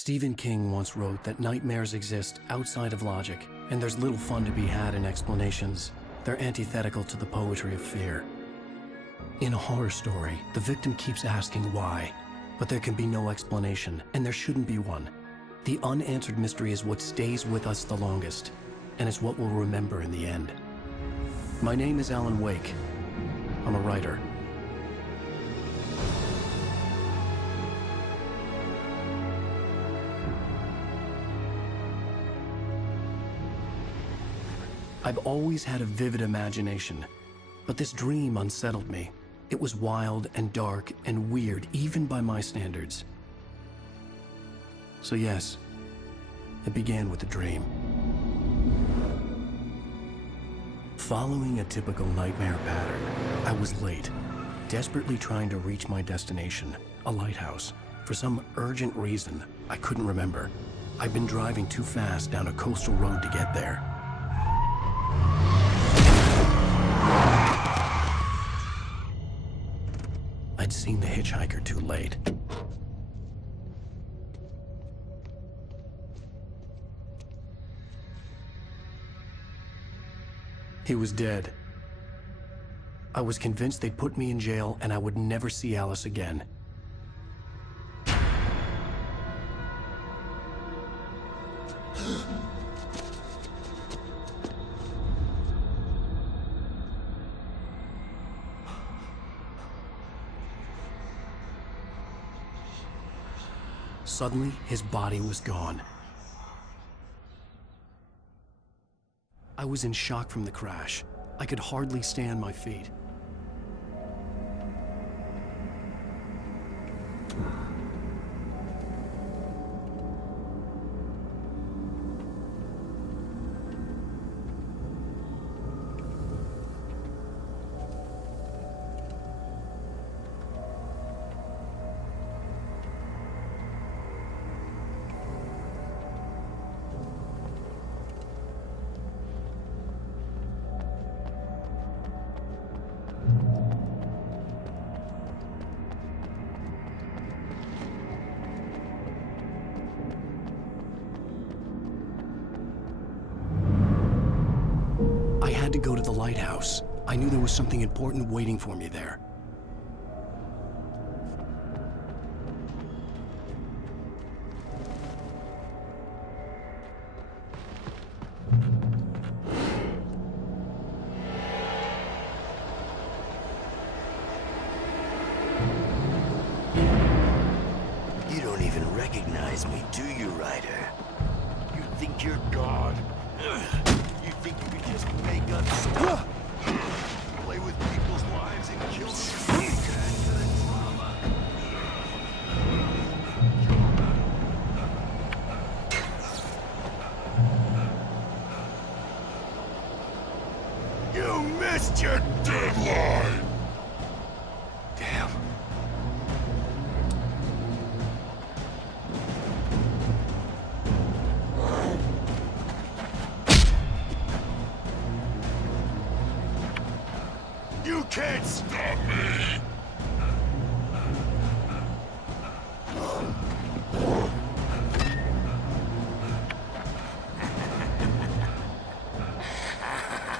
Stephen King once wrote that nightmares exist outside of logic, and there's little fun to be had in explanations. They're antithetical to the poetry of fear. In a horror story, the victim keeps asking why, but there can be no explanation, and there shouldn't be one. The unanswered mystery is what stays with us the longest, and it's what we'll remember in the end. My name is Alan Wake. I'm a writer. I've always had a vivid imagination, but this dream unsettled me. It was wild and dark and weird, even by my standards. So yes, it began with a dream. Following a typical nightmare pattern, I was late, desperately trying to reach my destination, a lighthouse. For some urgent reason, I couldn't remember. I'd been driving too fast down a coastal road to get there. I'd seen the hitchhiker too late. He was dead. I was convinced they'd put me in jail and I would never see Alice again. Suddenly, his body was gone. I was in shock from the crash. I could hardly stay on my feet. I had to go to the lighthouse. I knew there was something important waiting for me there. You don't even recognize me, do you, Ryder? You think you're God? You think you can just make up stuff? Play with people's lives and kill them? You missed your deadline! Damn. You can't stop me!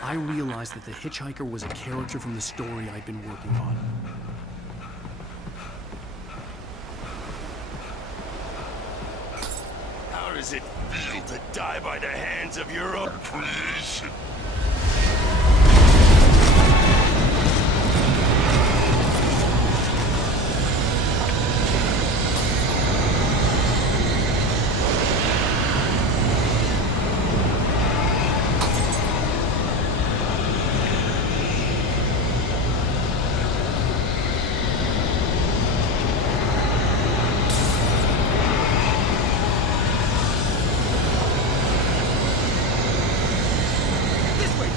I realized that the hitchhiker was a character from the story I'd been working on. How does it feel to die by the hands of your own creation? This way!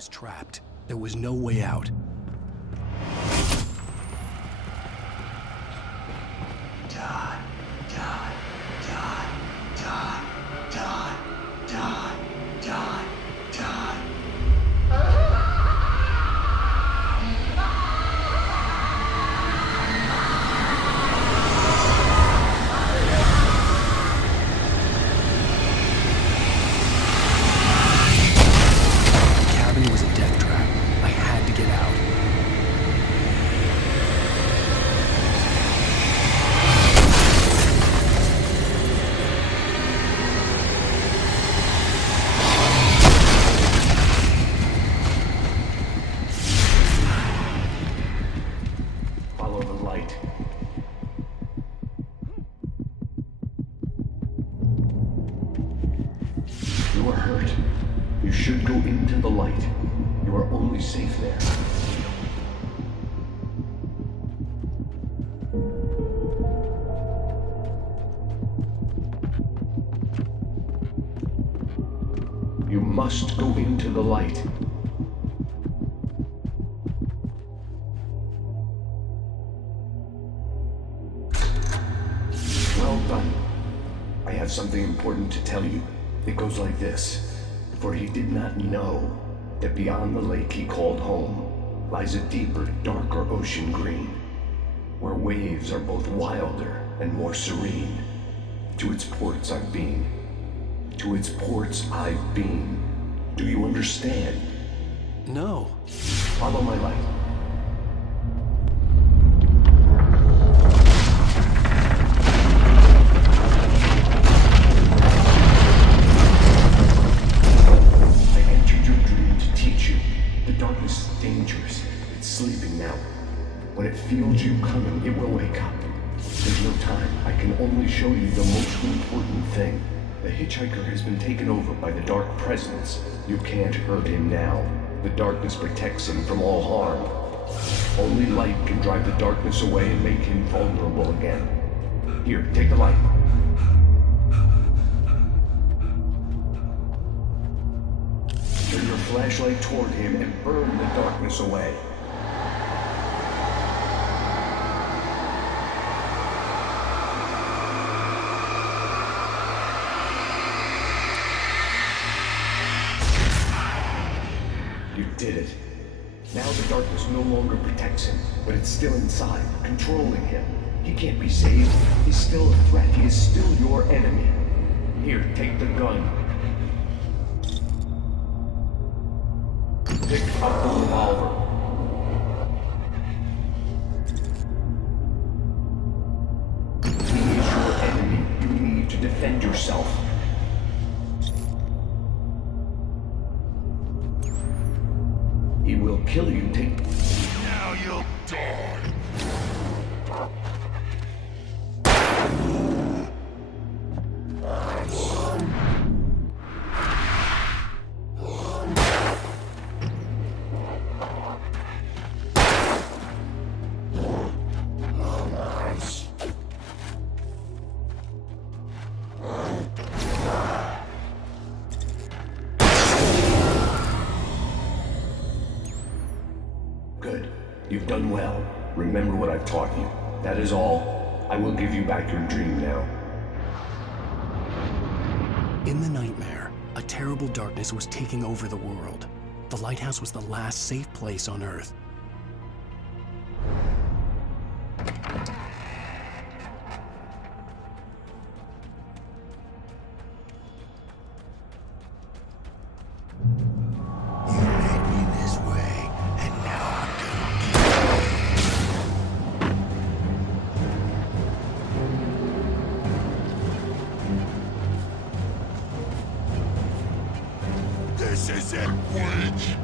was trapped. There was no way out. Die, die, die, die, die, die, die, die. The cabin was a death trap. I had to get out. Follow the light. You are hurt. You should go into the light. You are only safe there. You must go into the light. Well done. I have something important to tell you. It goes like this. For he did not know that beyond the lake he called home lies a deeper, darker ocean green, where waves are both wilder and more serene. To its ports I've been. To its ports I've been. Do you understand? No. Follow my light. I entered your dream to teach you. The darkness is dangerous. It's sleeping now. When it feels you coming, it will wake up. There's no time. I can only show you the most important thing. The hitchhiker has been taken over by the Dark Presence. You can't hurt him now. The darkness protects him from all harm. Only light can drive the darkness away and make him vulnerable again. Here, take the light. Turn your flashlight toward him and burn the darkness away. You did it. Now the darkness no longer protects him, but it's still inside, controlling him. He can't be saved. He's still a threat. He is still your enemy. Here, take the gun. Pick up the revolver. He is your enemy. You need to defend yourself. He will kill you. Take. Now you'll die. Good. You've done well. Remember what I've taught you. That is all. I will give you back your dream now. In the nightmare, a terrible darkness was taking over the world. The lighthouse was the last safe place on Earth. You led me this way, and now I'm gonna This isn't witch!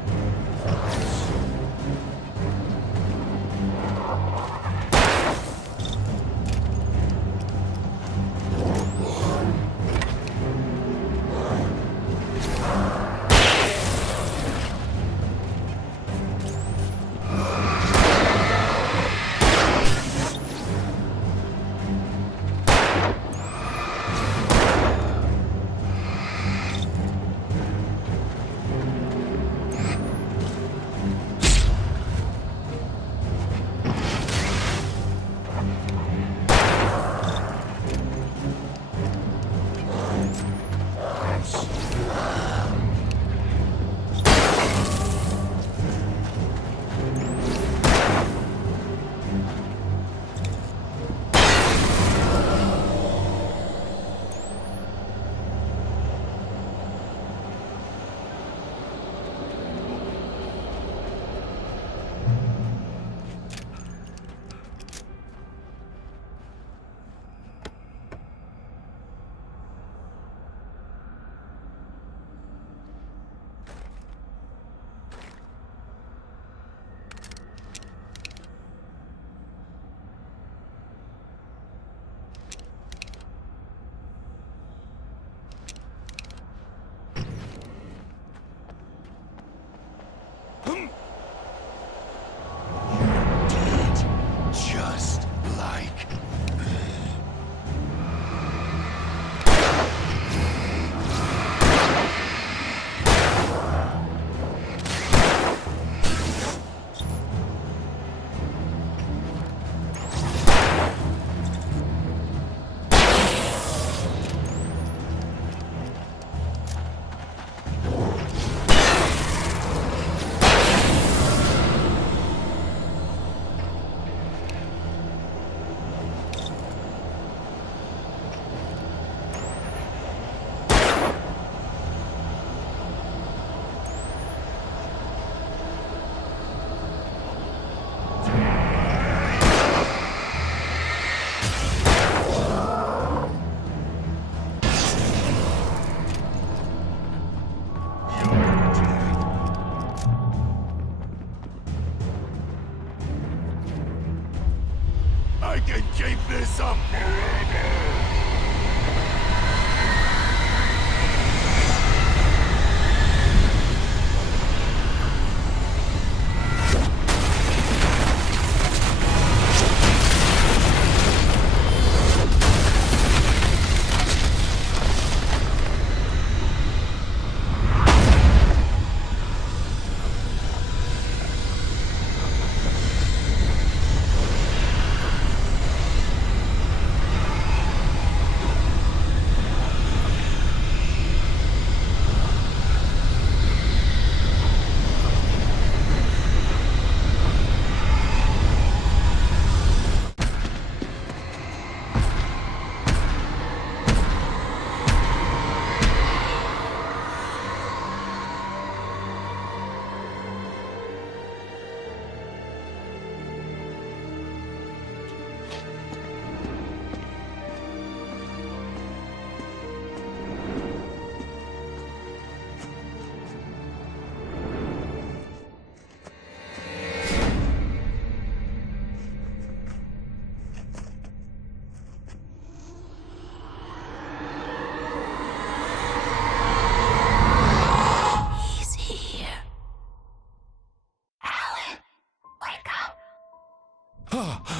this up forever!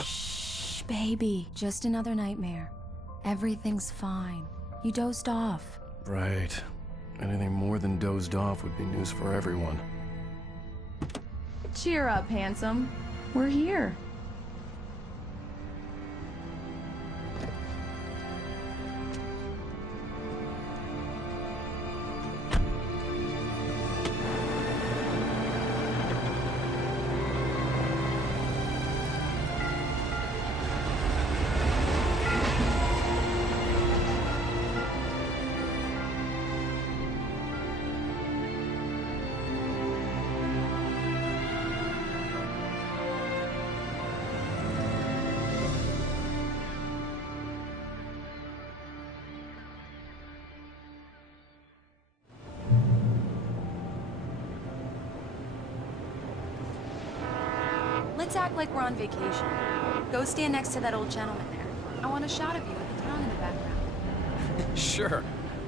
Shh, baby. Just another nightmare. Everything's fine. You dozed off. Right. Anything more than dozed off would be news for everyone. Cheer up, handsome. We're here. Let's act like we're on vacation. Go stand next to that old gentleman there. I want a shot of you with the town in the background. Sure.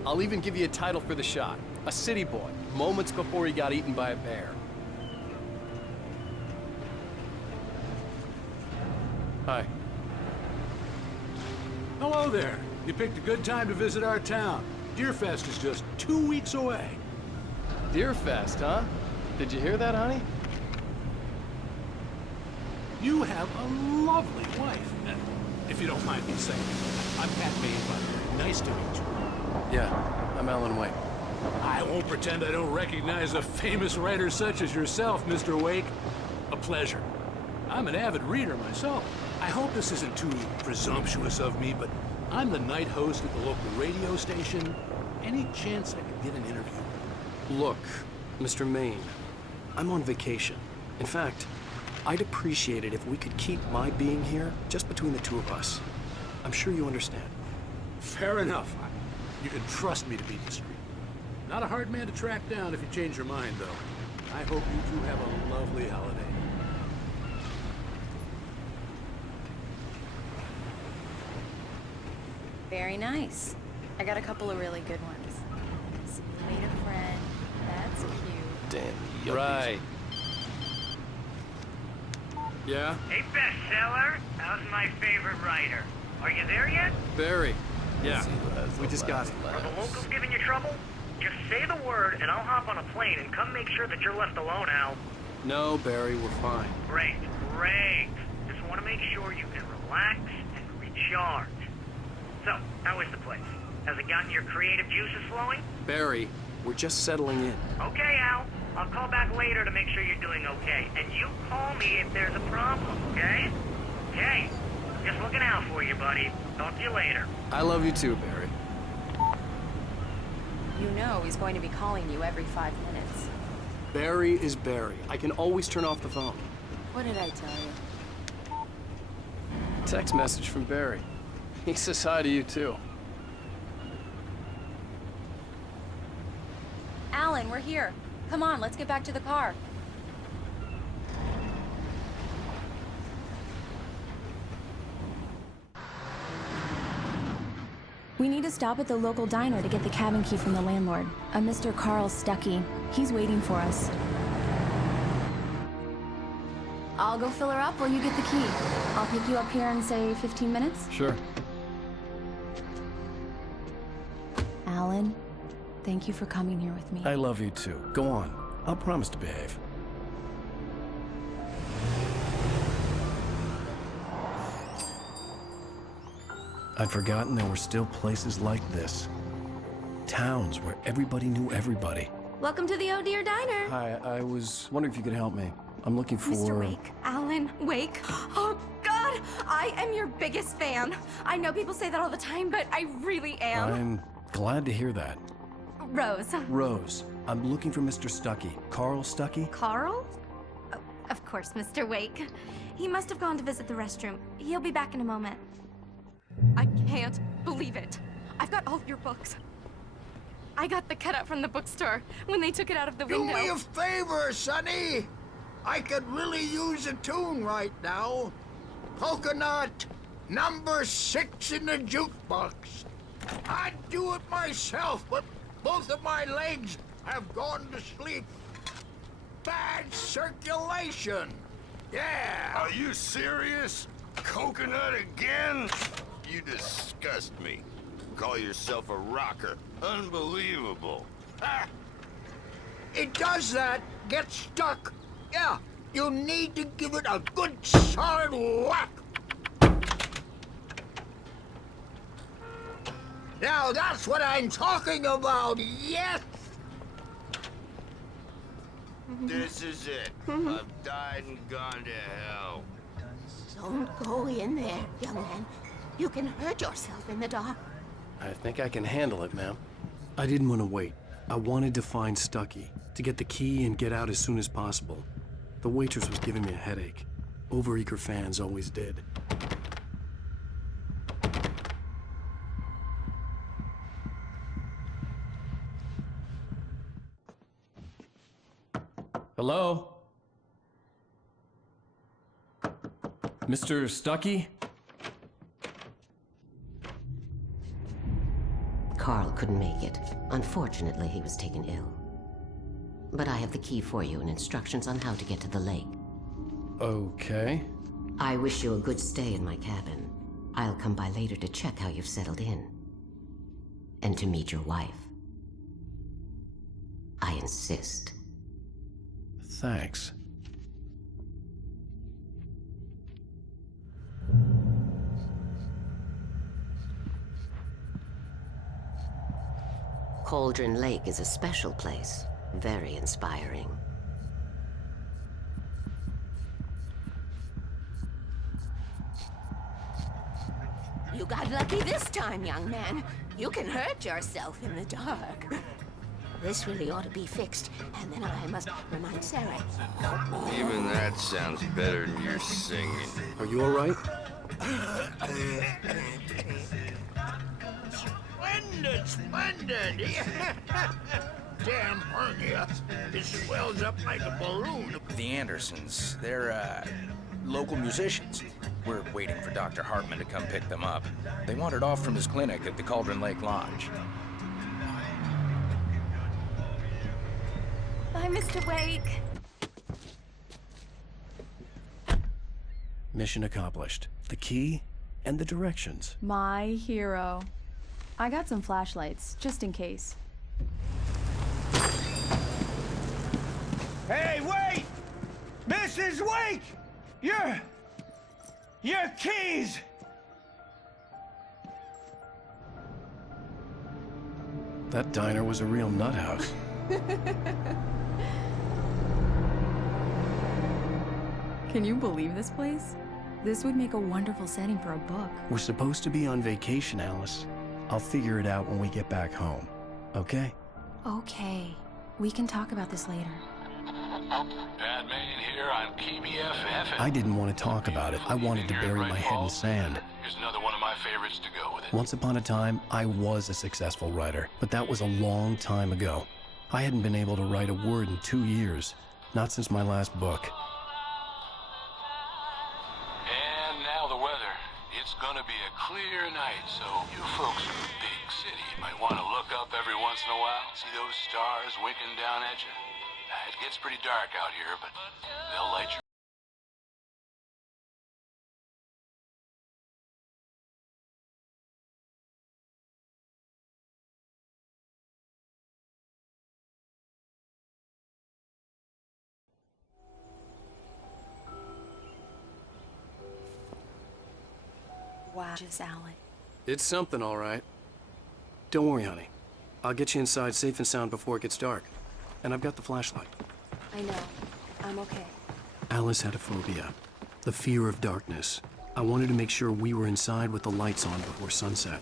I'll even give you a title for the shot. A city boy, moments before he got eaten by a bear. Hi. Hello there. You picked a good time to visit our town. Deerfest is just 2 weeks away. Deerfest, huh? Did you hear that, honey? You have a lovely wife. If you don't mind me saying. I'm Pat Maine, nice to meet you. Yeah, I'm Alan Wake. I won't pretend I don't recognize a famous writer such as yourself, Mr. Wake. A pleasure. I'm an avid reader myself. I hope this isn't too presumptuous of me, but I'm the night host at the local radio station. Any chance I could get an interview? Look, Mr. Maine, I'm on vacation. In fact, I'd appreciate it if we could keep my being here just between the two of us. I'm sure you understand. Fair enough. You can trust me to be discreet. Not a hard man to track down if you change your mind, though. I hope you two have a lovely holiday. Very nice. I got a couple of really good ones. So you made a friend. That's cute. Damn yuppies. Right. Yeah? Hey, bestseller, how's my favorite writer? Are you there yet? Barry. Yeah. We just got it. Are the locals giving you trouble? Just say the word and I'll hop on a plane and come make sure that you're left alone, Al. No, Barry, we're fine. Great, great. Just want to make sure you can relax and recharge. So, how is the place? Has it gotten your creative juices flowing? Barry, we're just settling in. Okay, Al. I'll call back later to make sure you're doing okay. And you call me if there's a problem, okay? Okay. Just looking out for you, buddy. Talk to you later. I love you too, Barry. You know he's going to be calling you every 5 minutes. Barry is Barry. I can always turn off the phone. What did I tell you? Text message from Barry. He says hi to you too. Alan, we're here. Come on, let's get back to the car. We need to stop at the local diner to get the cabin key from the landlord, a Mr. Carl Stuckey. He's waiting for us. I'll go fill her up while you get the key. I'll pick you up here in, say, 15 minutes? Sure. Alan, thank you for coming here with me. I love you too. Go on. I'll promise to behave. I'd forgotten there were still places like this. Towns where everybody knew everybody. Welcome to the Oh Dear Diner. Hi, I was wondering if you could help me. I'm looking for... Mr. Wake. Alan Wake. Oh, God! I am your biggest fan. I know people say that all the time, but I really am. I'm glad to hear that. Rose. Rose, I'm looking for Mr. Stuckey. Carl Stuckey? Carl? Oh, of course, Mr. Wake. He must have gone to visit the restroom. He'll be back in a moment. I can't believe it. I've got all your books. I got the cutout from the bookstore when they took it out of the window. Do me a favor, Sonny. I could really use a tune right now. Coconut, number 6 in the jukebox. I'd do it myself, but both of my legs have gone to sleep. Bad circulation. Yeah. Are you serious? Coconut again? You disgust me. Call yourself a rocker. Unbelievable. Ha! It does that. Get stuck. Yeah, you need to give it a good solid whack. Now that's what I'm talking about, yes! This is it. I've died and gone to hell. Don't go in there, young man. You can hurt yourself in the dark. I think I can handle it, ma'am. I didn't want to wait. I wanted to find Stuckey, to get the key and get out as soon as possible. The waitress was giving me a headache. Overeager fans always did. Hello? Mr. Stuckey? Carl couldn't make it. Unfortunately, he was taken ill. But I have the key for you and instructions on how to get to the lake. Okay. I wish you a good stay in my cabin. I'll come by later to check how you've settled in. And to meet your wife. I insist. Thanks. Cauldron Lake is a special place. Very inspiring. You got lucky this time, young man. You can hurt yourself in the dark. This really ought to be fixed, and then I must remind Sarah. Even that sounds better than your singing. Are you all right? Splendid! Damn hernia. It swells up like a balloon. The Andersons, they're, local musicians. We're waiting for Dr. Hartman to come pick them up. They wandered off from his clinic at the Cauldron Lake Lodge. Bye, Mr. Wake. Mission accomplished. The key and the directions. My hero. I got some flashlights, just in case. Hey, wait! Mrs. Wake! Your keys! That diner was a real nut house. Can you believe this place? This would make a wonderful setting for a book. We're supposed to be on vacation, Alice. I'll figure it out when we get back home. Okay? Okay. We can talk about this later. Batman here on KBFF. I didn't want to talk about it. I wanted to bury my head in sand. Here's another one of my favorites to go with it. Once upon a time, I was a successful writer, but that was a long time ago. I hadn't been able to write a word in 2 years. Not since my last book. And now the weather. It's gonna be a clear night, so you folks in the big city might want to look up every once in a while. See those stars winking down at you? It gets pretty dark out here, but they'll light your... Wow, just Alan. It's something, all right. Don't worry, honey. I'll get you inside safe and sound before it gets dark. And I've got the flashlight. I know. I'm okay. Alice had a phobia, the fear of darkness. I wanted to make sure we were inside with the lights on before sunset.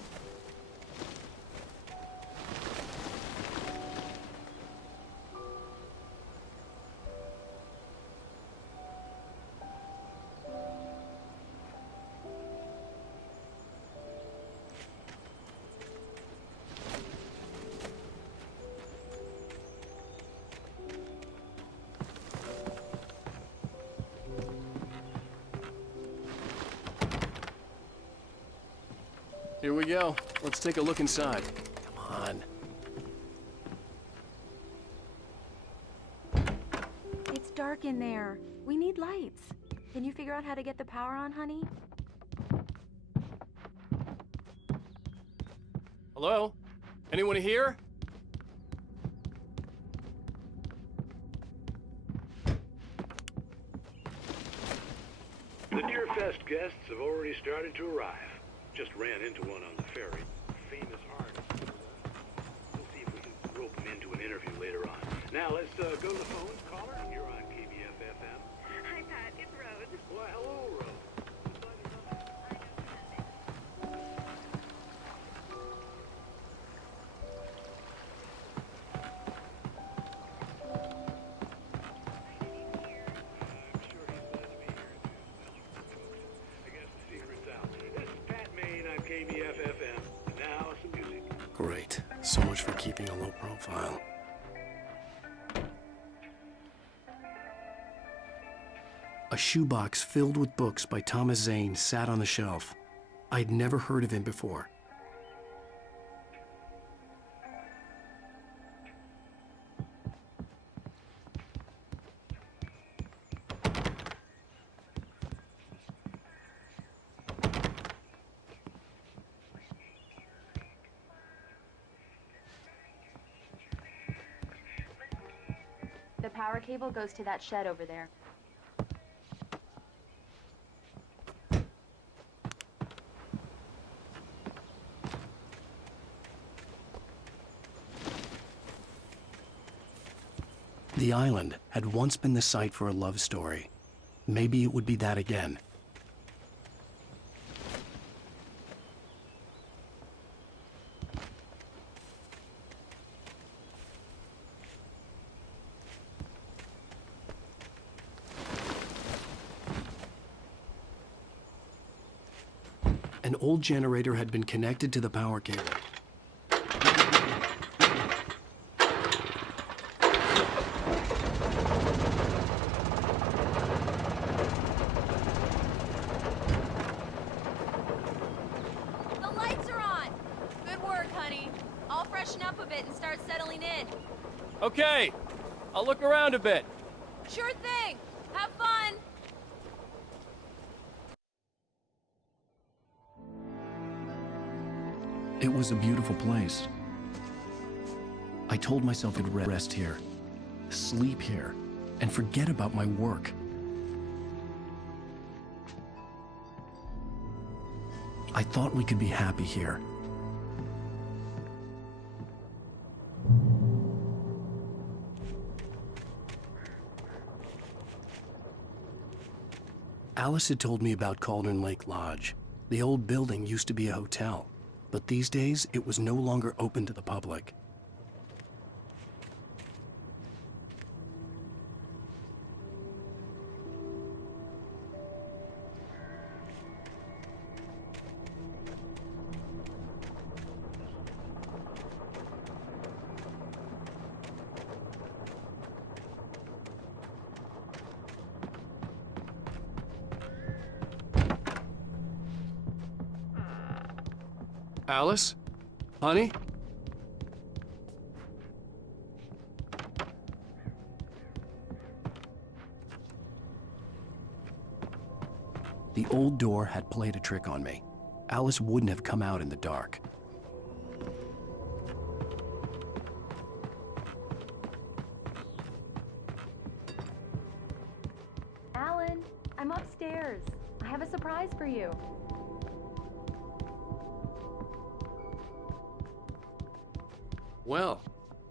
Here we go. Let's take a look inside. Come on. It's dark in there. We need lights. Can you figure out how to get the power on, honey? Hello? Anyone here? The Deer Fest guests have already started to arrive. Just ran into one on the ferry. Famous artist. We'll see if we can rope him into an interview later on. Now let's go to the phones. Caller, you're on KBF FM. Hi, Pat. It's Rose. Why, hello, Rose. Great. So much for keeping a low profile. A shoebox filled with books by Thomas Zane sat on the shelf. I'd never heard of him before. The power cable goes to that shed over there. The island had once been the site for a love story. Maybe it would be that again. An old generator had been connected to the power cable. The lights are on! Good work, honey. I'll freshen up a bit and start settling in. Okay. I'll look around a bit. Sure thing! Have fun! It was a beautiful place. I told myself I'd rest here, sleep here, and forget about my work. I thought we could be happy here. Alice had told me about Cauldron Lake Lodge. The old building used to be a hotel, but these days it was no longer open to the public. Alice? Honey? The old door had played a trick on me. Alice wouldn't have come out in the dark. Alan, I'm upstairs. I have a surprise for you. Well,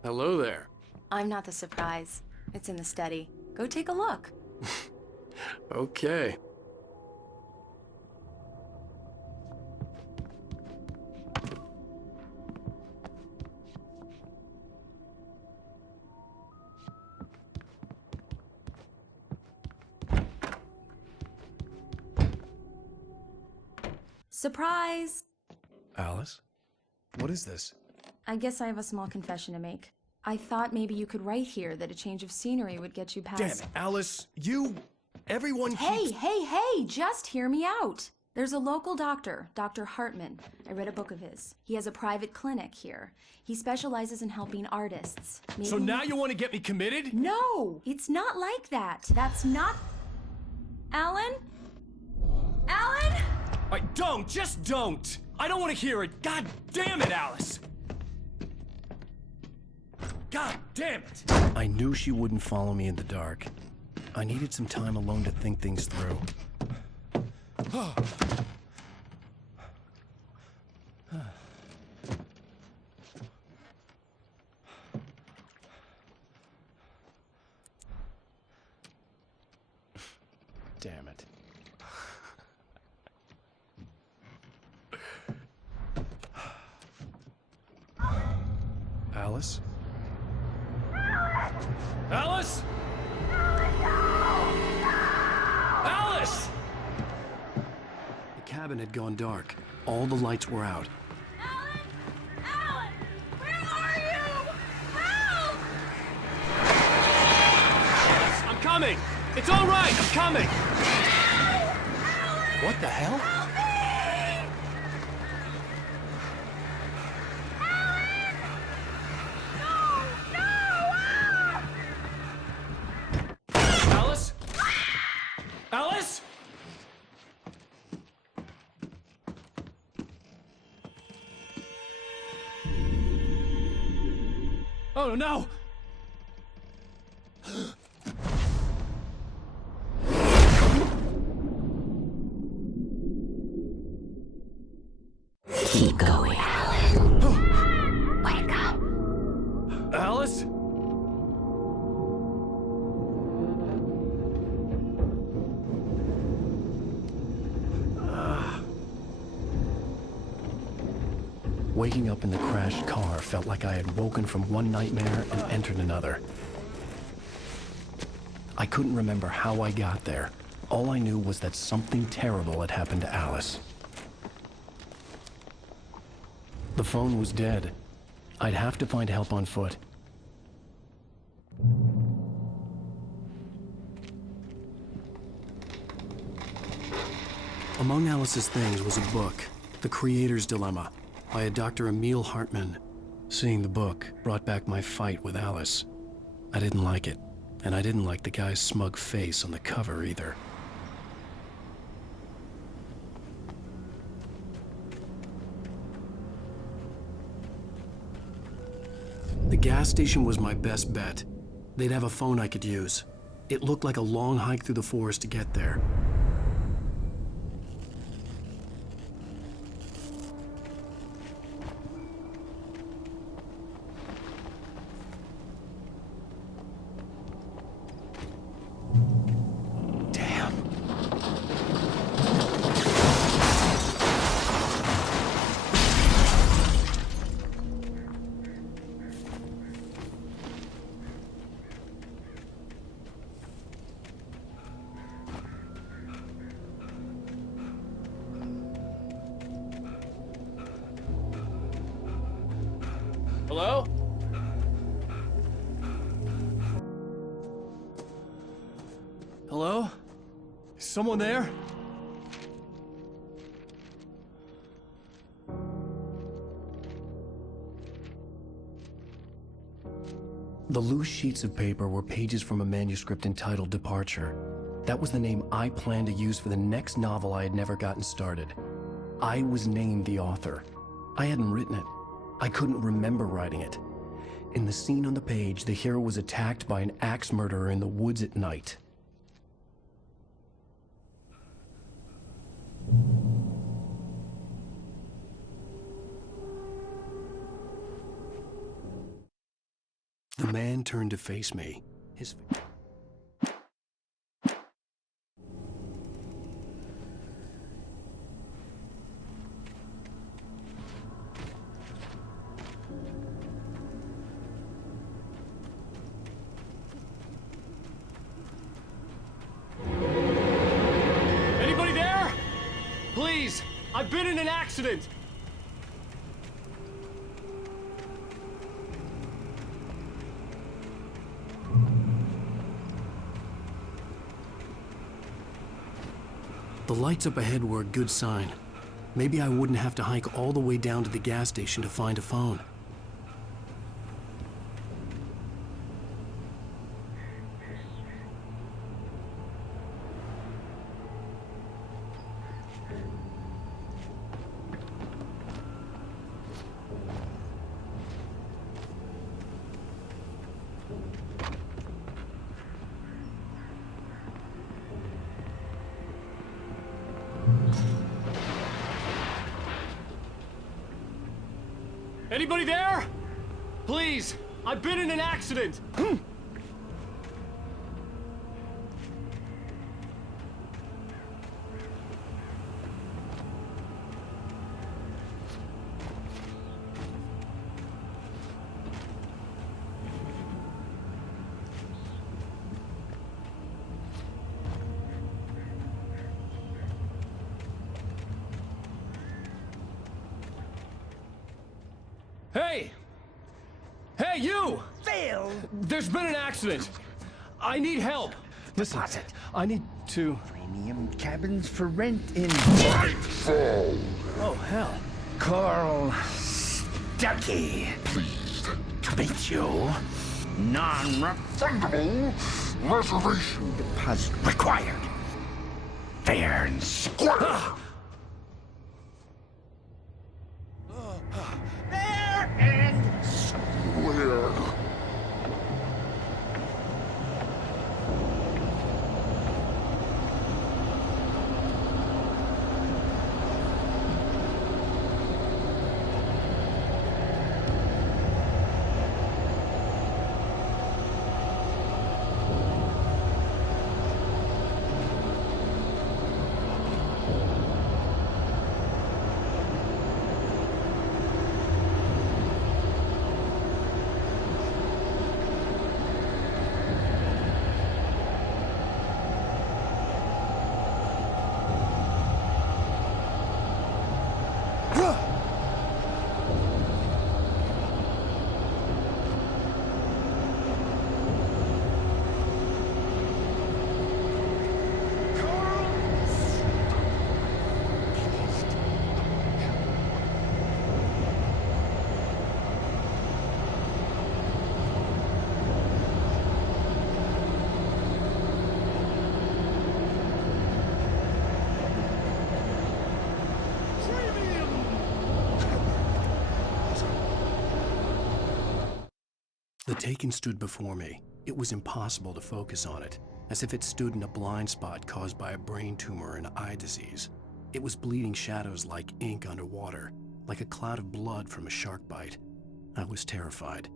hello there. I'm not the surprise. It's in the study. Go take a look. Okay. Surprise! Alice? What is this? I guess I have a small confession to make. I thought maybe you could write here that a change of scenery would get you past... Damn it, Alice, everyone keeps... Hey, just hear me out. There's a local doctor, Dr. Hartman. I read a book of his. He has a private clinic here. He specializes in helping artists. Maybe... So now you want to get me committed? No, it's not like that. That's not... Alan? Alan? Just don't! I don't want to hear it! God damn it, Alice! God damn it! I knew she wouldn't follow me in the dark. I needed some time alone to think things through. Damn it. Alice? Alice? Alice! The cabin had gone dark. All the lights were out. Alan! Where are you? Help! I'm coming! It's all right, I'm coming! What the hell? Alice? Alice? Oh no! Keep going, Alan. Wake up. Alice? Waking up in the crashed car felt like I had woken from one nightmare and entered another. I couldn't remember how I got there. All I knew was that something terrible had happened to Alice. The phone was dead. I'd have to find help on foot. Among Alice's things was a book, The Creator's Dilemma, by a Dr. Emil Hartman. Seeing the book brought back my fight with Alice. I didn't like it, and I didn't like the guy's smug face on the cover either. The gas station was my best bet. They'd have a phone I could use. It looked like a long hike through the forest to get there. Hello? Hello? Is someone there? The loose sheets of paper were pages from a manuscript entitled Departure. That was the name I planned to use for the next novel I had never gotten started. I was named the author. I hadn't written it. I couldn't remember writing it. In the scene on the page, the hero was attacked by an axe murderer in the woods at night. The man turned to face me. His Anybody there? Please, I've been in an accident. The lights up ahead were a good sign. Maybe I wouldn't have to hike all the way down to the gas station to find a phone. Anybody there? Please, I've been in an accident. Hey! Hey, you! Phil! There's been an accident. I need help. Listen, I need to... Premium cabins for rent in... Oh, hell. Carl Stuckey. Pleased to meet you. Non-refundable reservation deposit required. Fair and square. Fair and square. The Taken stood before me. It was impossible to focus on it, as if it stood in a blind spot caused by a brain tumor and eye disease. It was bleeding shadows like ink underwater, like a cloud of blood from a shark bite. I was terrified.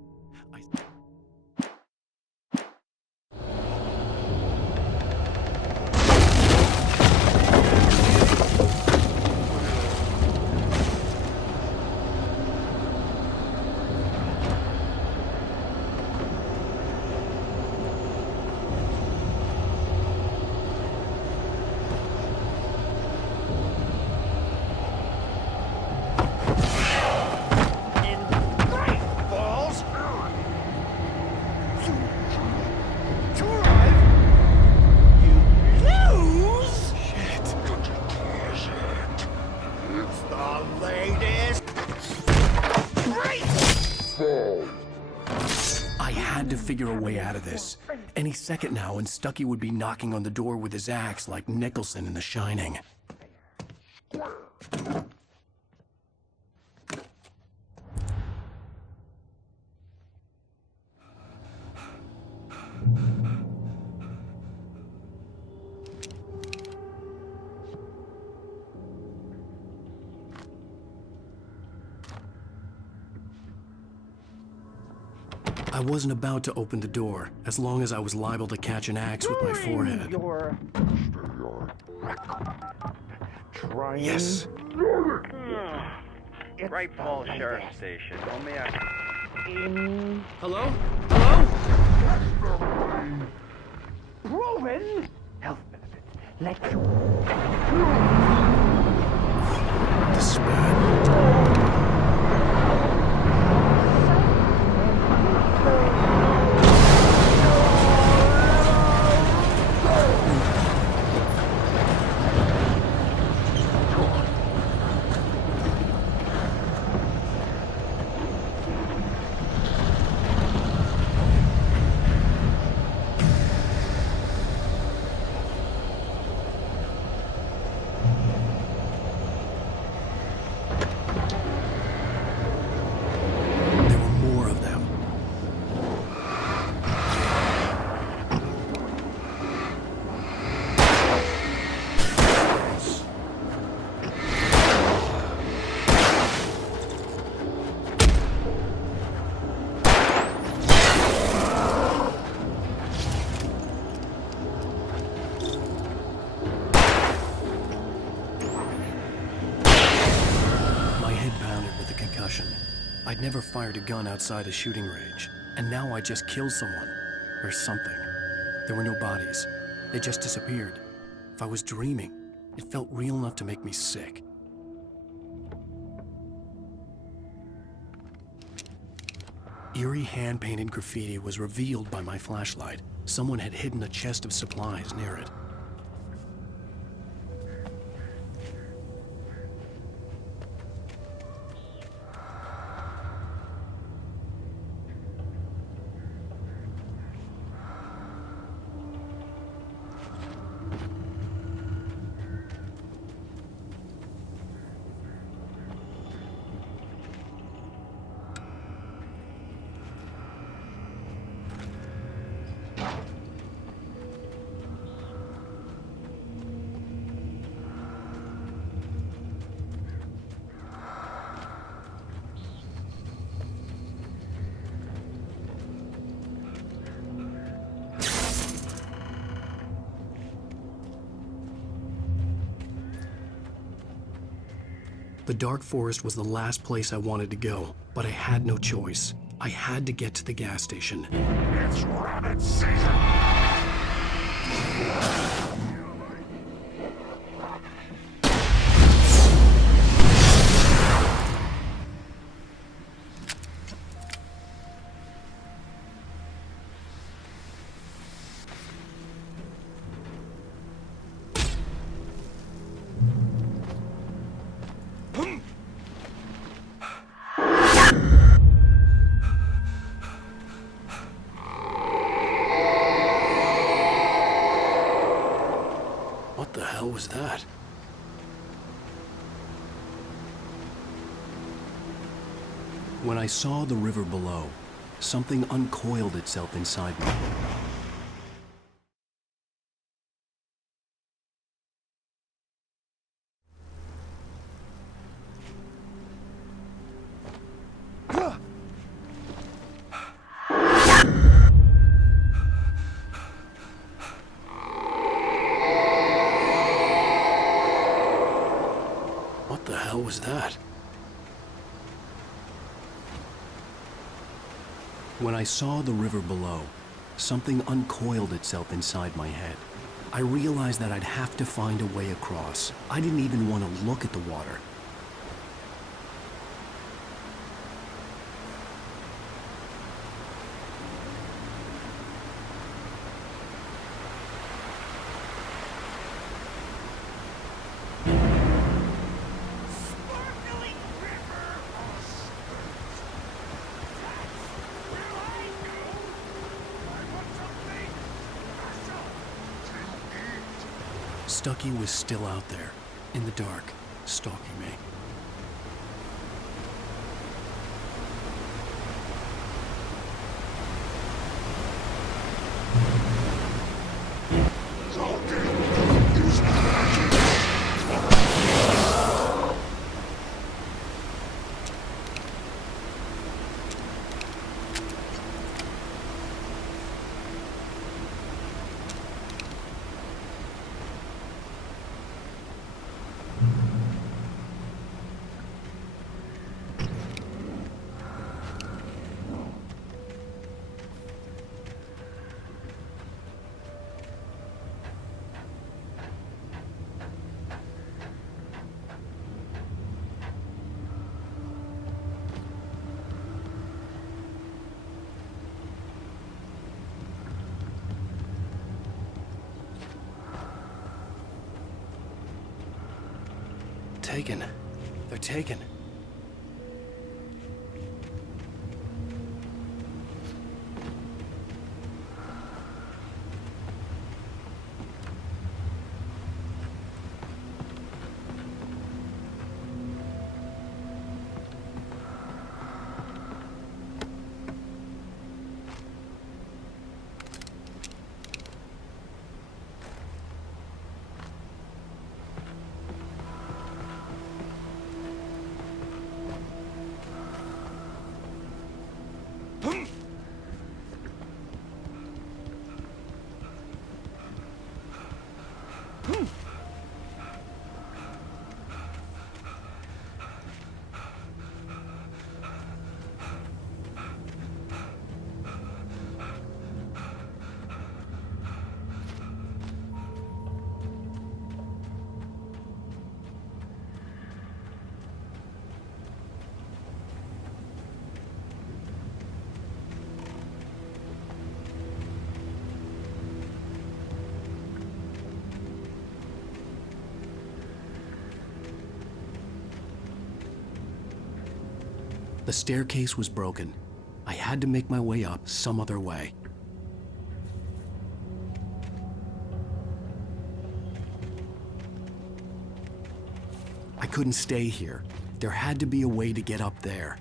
a way out of this. Any second now, and Stucky would be knocking on the door with his axe like Nicholson in The Shining. I wasn't about to open the door, as long as I was liable to catch an axe with my forehead. Yes. Right Falls Sheriff Station. Hello? Hello? Proven health benefits. Let you. This is bad. I'd never fired a gun outside a shooting range, and now I just killed someone. Or something. There were no bodies. They just disappeared. If I was dreaming, it felt real enough to make me sick. Eerie hand-painted graffiti was revealed by my flashlight. Someone had hidden a chest of supplies near it. The dark forest was the last place I wanted to go, but I had no choice. I had to get to the gas station. It's rabbit season! What the hell was that? When I saw the river below, something uncoiled itself inside me. What the hell was that? When I saw the river below, something uncoiled itself inside my head. I realized that I'd have to find a way across. I didn't even want to look at the water. Stucky was still out there, in the dark, stalking me. Taken. They're taken. The staircase was broken. I had to make my way up some other way. I couldn't stay here. There had to be a way to get up there.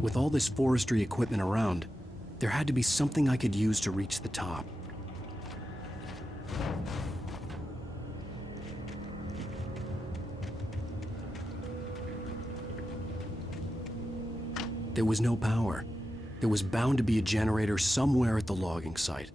With all this forestry equipment around, there had to be something I could use to reach the top. There was no power. There was bound to be a generator somewhere at the logging site.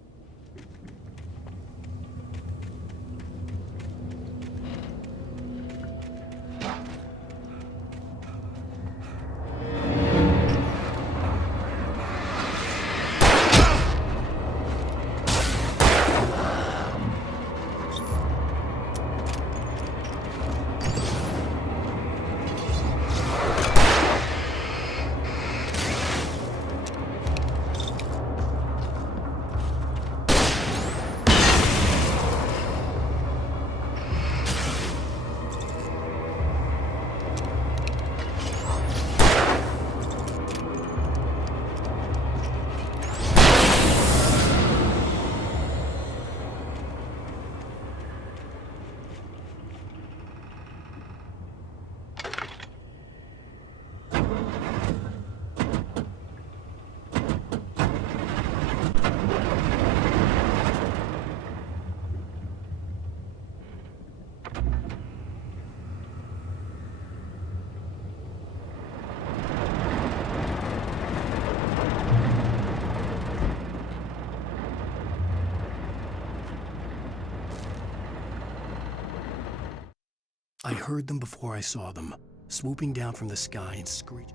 I heard them before I saw them, swooping down from the sky and screeching.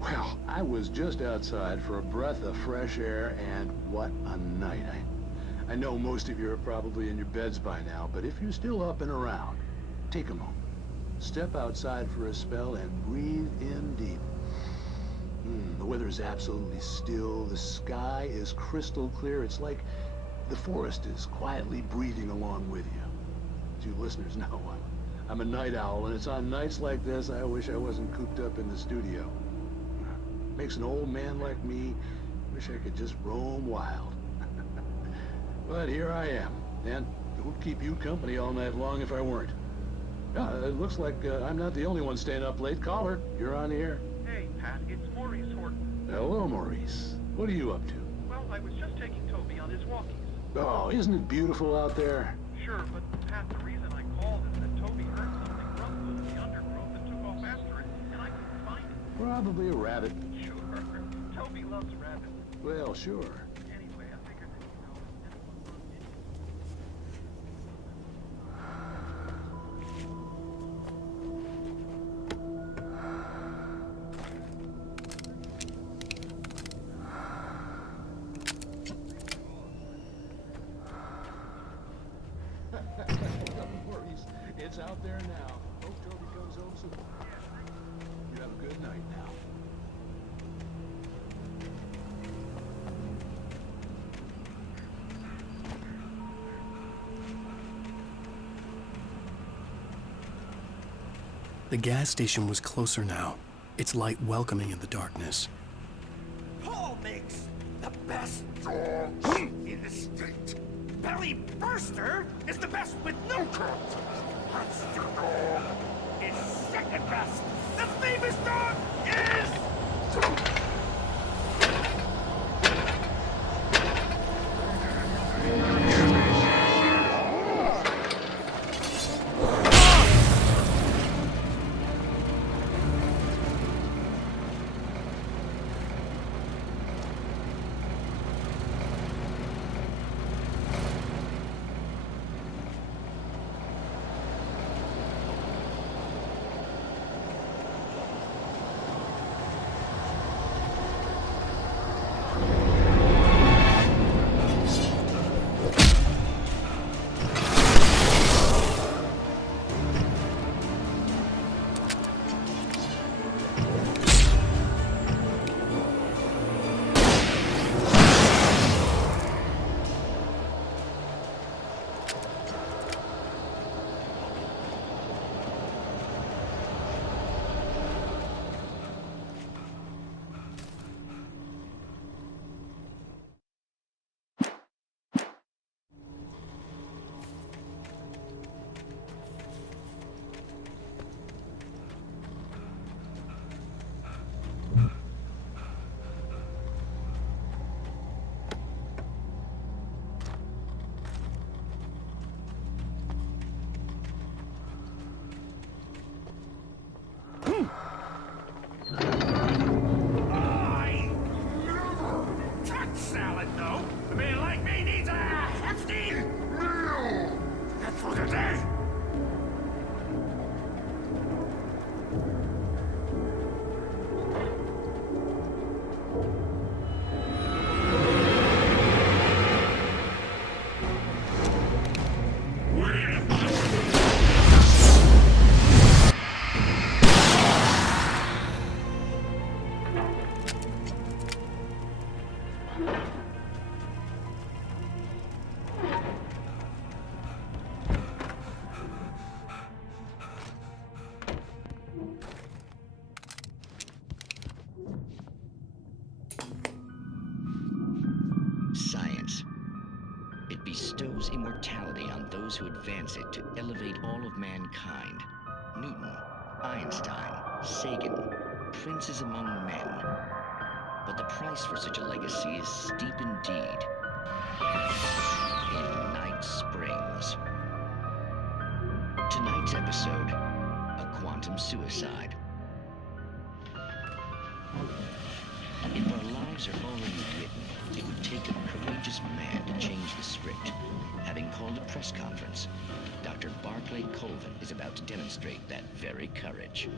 Well, I was just outside for a breath of fresh air, and what a night. I know most of you are probably in your beds by now, but if you're still up and around, take a moment. Step outside for a spell and breathe in deep. The weather is absolutely still. The sky is crystal clear. It's like the forest is quietly breathing along with you. As you listeners know, I'm a night owl, and it's on nights like this I wish I wasn't cooped up in the studio. Makes an old man like me wish I could just roam wild. But here I am, and it would keep you company all night long if I weren't. It looks like I'm not the only one staying up late. Caller, you're on the air. Hey, Pat, it's Maurice Horton. Hello, Maurice. What are you up to? Well, I was just taking Toby on his walkies. Oh, isn't it beautiful out there? Sure, but Pat, the reason I called is that Toby heard something rumble in the undergrowth and took off after it, and I couldn't find it. Probably a rabbit. Sure. Toby loves rabbits. Well, sure. Anyway, I figured that, Don't worry, it's out there now. Hope Toby comes home soon. You have a good night now. The gas station was closer now, its light welcoming in the darkness. Paul makes the best dogs in the state. Belly Burster is the best with no cut. Monster Dog is second best. The famous dog is... and those who advance it to elevate all of mankind. Newton, Einstein, Sagan, princes among men. But the price for such a legacy is steep indeed. In Night Springs. Tonight's episode, a quantum suicide. If our lives are already written, it would take a courageous man to change the script. Having called a press conference, Dr. Barclay Colvin is about to demonstrate that very courage.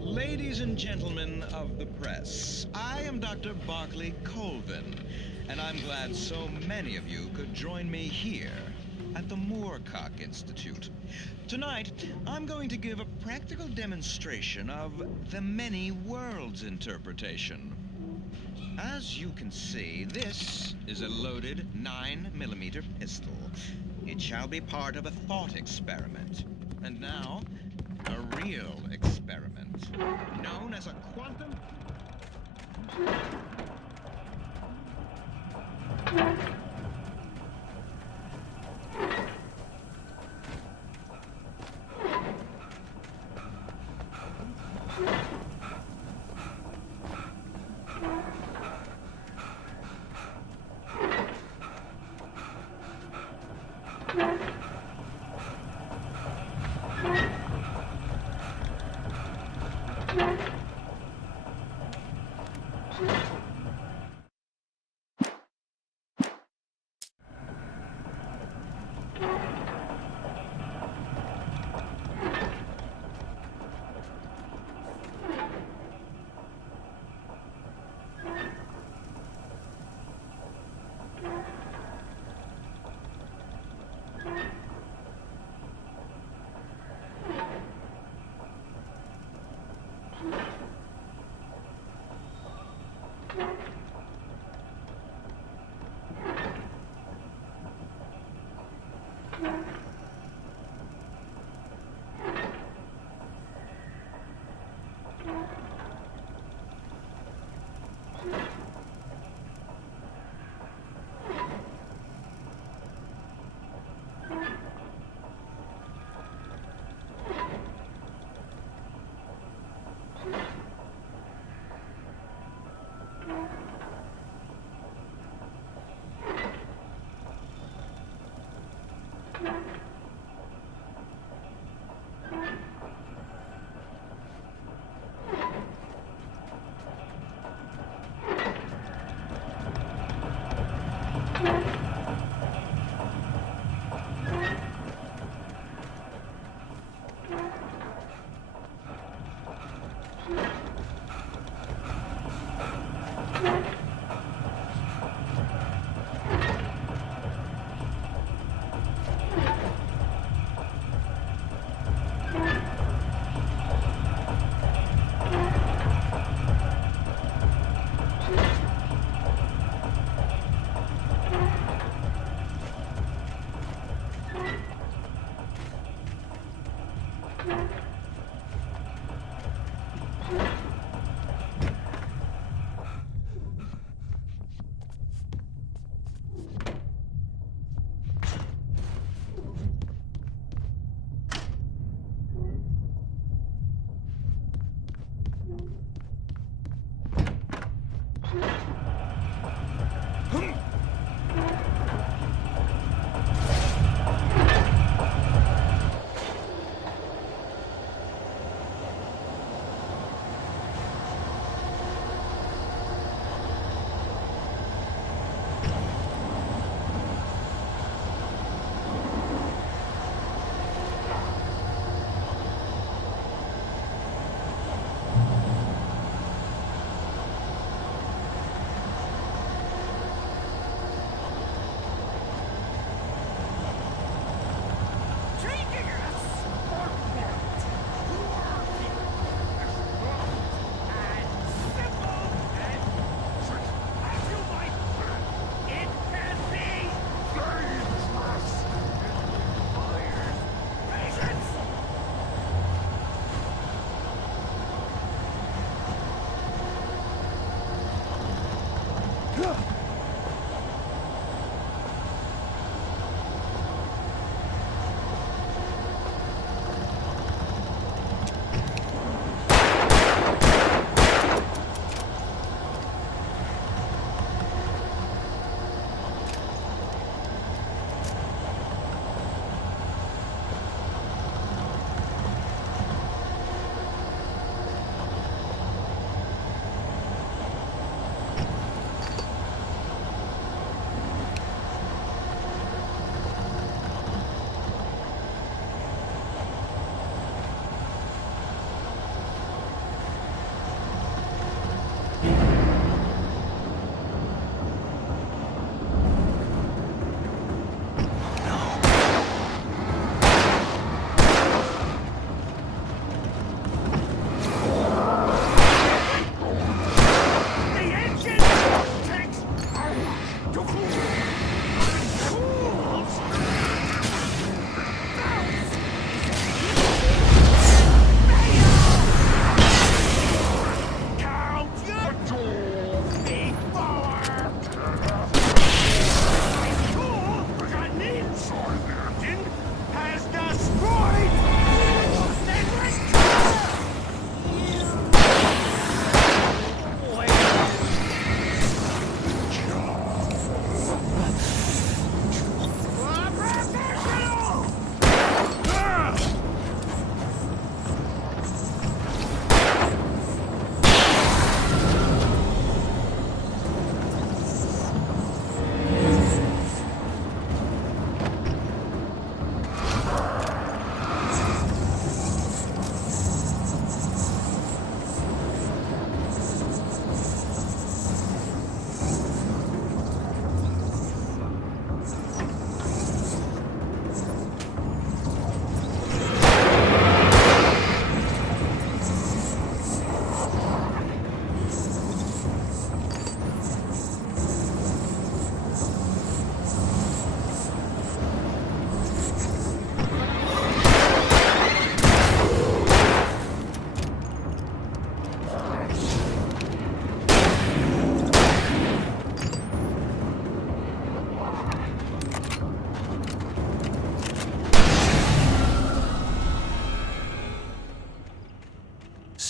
Ladies and gentlemen of the press, I am Dr. Barclay Colvin, and I'm glad so many of you could join me here at the Moorcock Institute. Tonight, I'm going to give a practical demonstration of the many worlds interpretation. As you can see, this is a loaded 9mm pistol. It shall be part of a thought experiment. And now, a real experiment, known as a quantum... Yeah.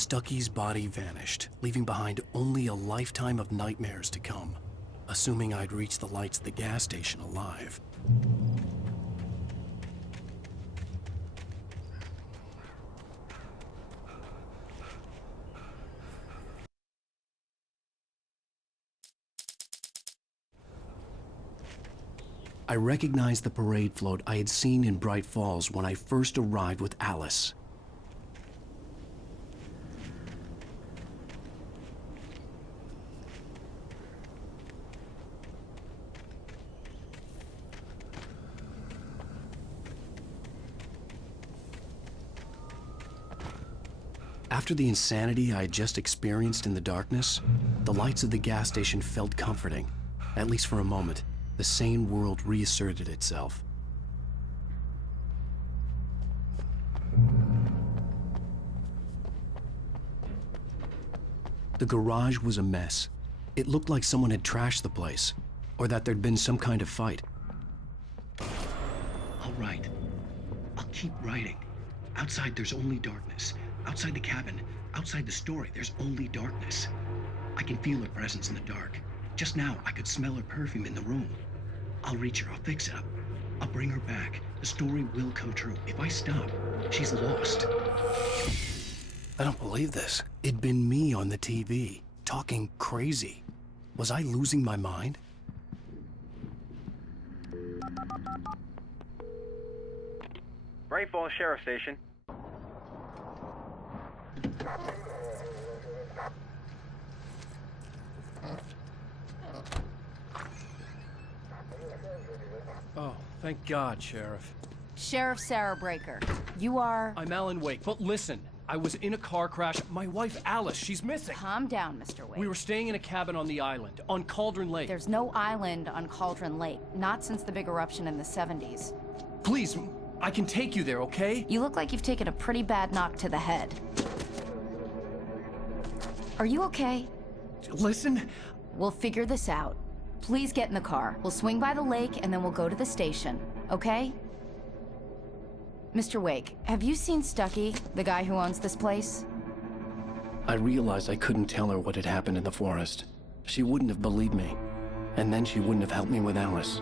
Stucky's body vanished, leaving behind only a lifetime of nightmares to come, assuming I'd reach the lights of the gas station alive. I recognized the parade float I had seen in Bright Falls when I first arrived with Alice. After the insanity I had just experienced in the darkness, the lights of the gas station felt comforting, at least for a moment. The sane world reasserted itself. The garage was a mess. It looked like someone had trashed the place, or that there'd been some kind of fight. I'll write. I'll keep writing. Outside, there's only darkness. Outside the cabin, outside the story, there's only darkness. I can feel her presence in the dark. Just now, I could smell her perfume in the room. I'll reach her, I'll fix it up. I'll bring her back. The story will come true. If I stop, she's lost. I don't believe this. It'd been me on the TV, talking crazy. Was I losing my mind? Bright Falls Sheriff Station. Oh, thank God, Sheriff. Sheriff Sarah Breaker. You are... I'm Alan Wake, but listen. I was in a car crash. My wife, Alice, she's missing. Calm down, Mr. Wake. We were staying in a cabin on the island, on Cauldron Lake. There's no island on Cauldron Lake. Not since the big eruption in the 70s. Please, I can take you there, okay? You look like you've taken a pretty bad knock to the head. Are you okay? Listen. We'll figure this out. Please get in the car. We'll swing by the lake and then we'll go to the station, okay? Mr. Wake, have you seen Stucky, the guy who owns this place? I realized I couldn't tell her what had happened in the forest. She wouldn't have believed me. And then she wouldn't have helped me with Alice.